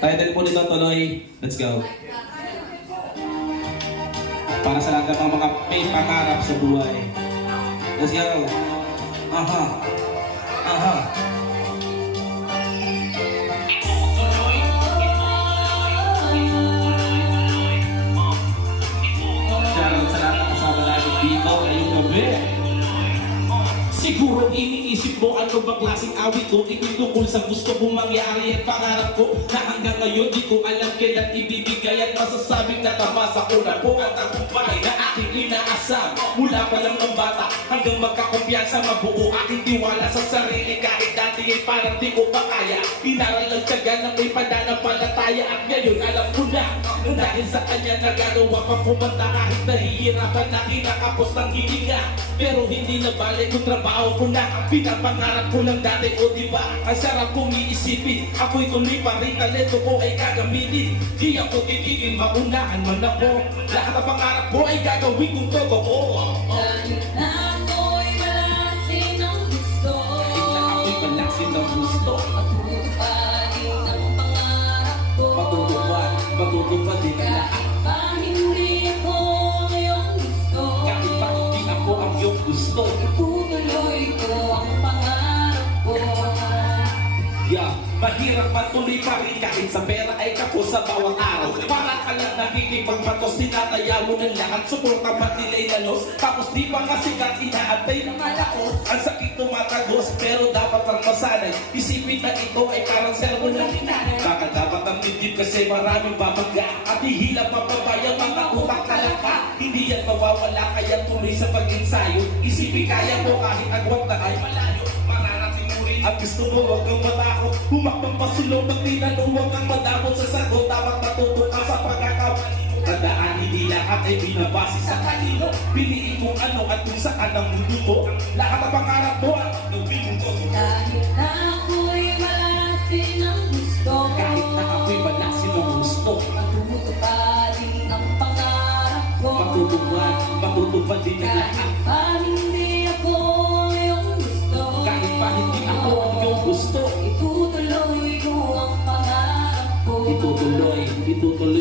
Title po nito tuloy, let's go. Para sa lahat ng mga may pangarap sa buhay. Let's go. Aha. Aha. Shoutout sa lahat ng kasama natin dito ngayong gabi. Siguro iniisip mo ano ba klaseng awit ko. Ito'y tungkol sa gusto kong mangyari at pangarap ko na hanggang ngayon di ko alam kailan ibibigay. At masasabing natama sa una ko at tagumpay na aking inaasam mula pa lang ng bata hanggang magkakumpiyansa mabuo aking tiwala sa sarili. Kahit dati ay parang di ko pa kaya, inaral ang tiyaga ng may pananampalataya. At ngayon alam ko na dahil sa kanya nagagawa pa kumanta kahit nahihirapan na kinakapos ng hininga. Pero hindi na balik kung trabaho ko na ang pinapangarap ko lang dati. O diba, ang sarap kong iisipin ako'y tuloy pa rin, talento ko ay gagamitin. Di ako titigil, maunahan man ako. Lahat ng pangarap ko ay gagawin kong totoo. Dahil na ako'y malasin ng gusto, Kahit na ako'y malasin ng gusto, matutuparin ang pangarap ko. matutupad din ang lahat. Kahit pa hindi ako ang iyong gusto, Kahit pa hindi ako ang iyong gusto, itutuloy ko ang pangarap ko. yeah, mahirap patuloy pa rin kahit sa pera ay kapos sa bawat araw. Para ka lang nakikipagpatos, tinataya mo ng lahat. Suporta pa nila'y lalos, tapos di pa kasikat, inaantay ng malakos. Ang sakit tumatagos, pero dapat ang masanay. Isipin na ito ay parang sermon ng hinanay. Baka dapat ang dibdib kasi maraming babangga at hihila papabayang mga utak talangka. Hindi yan mawawala kaya tuloy sa pag-ensayo. Isipin kaya mo kahit agwat na ay malayo. Mararating mo rin at gusto mo huwag kang matakot. Humakbang pasulong pag tinanong huwag kang madamot sa sagot. Dapat matuto ka sa pagkakawali mo. Tandaan hindi lahat ay binabase sa kanino. Piliin kung ano at kung saan ang mundo mo. Lahat ng pangarap mo at gawin mo ko. Dahil na ako'y malasin ng gusto, Kahit na ako'y malasin ng gusto, matutuparin ang pangarap ko. matutupad din ang lahat. Kahit pa hindi ako ang iyong gusto, Kahit pa hindi ako ang iyong gusto, itutuloy ko ang pangarap ko. itutuloy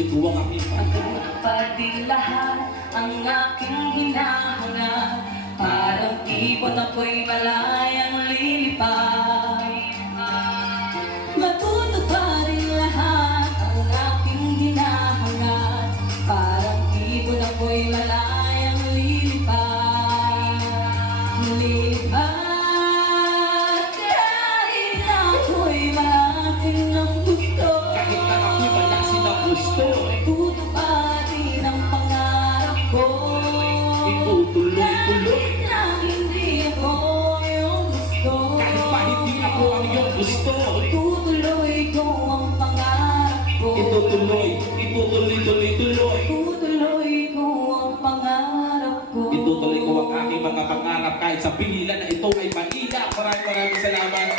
ko ang aking pangarap. Matutupad din lahat ang aking hinahangad. Parang ibon ako'y malayang lilipad. Matutupad din lahat ang aking hinahangad. Parang ibon ako'y malayang lilipad. Lilipad kahit na ako'y malasin ng gusto. Kahit na ako'y malasin ng gusto, Tutuparin ang pangarap ko. itutuloy. Kahit na hindi ako iyong gusto, Kahit pa hindi ako ang iyong gusto, tutuloy ko ang pangarap ko. tuloy. Tutuloy ko ang pangarap ko. Itutuloy ko ang aking mga pangarap kahit sa pililan na ito ay mahina. Maraming salamat.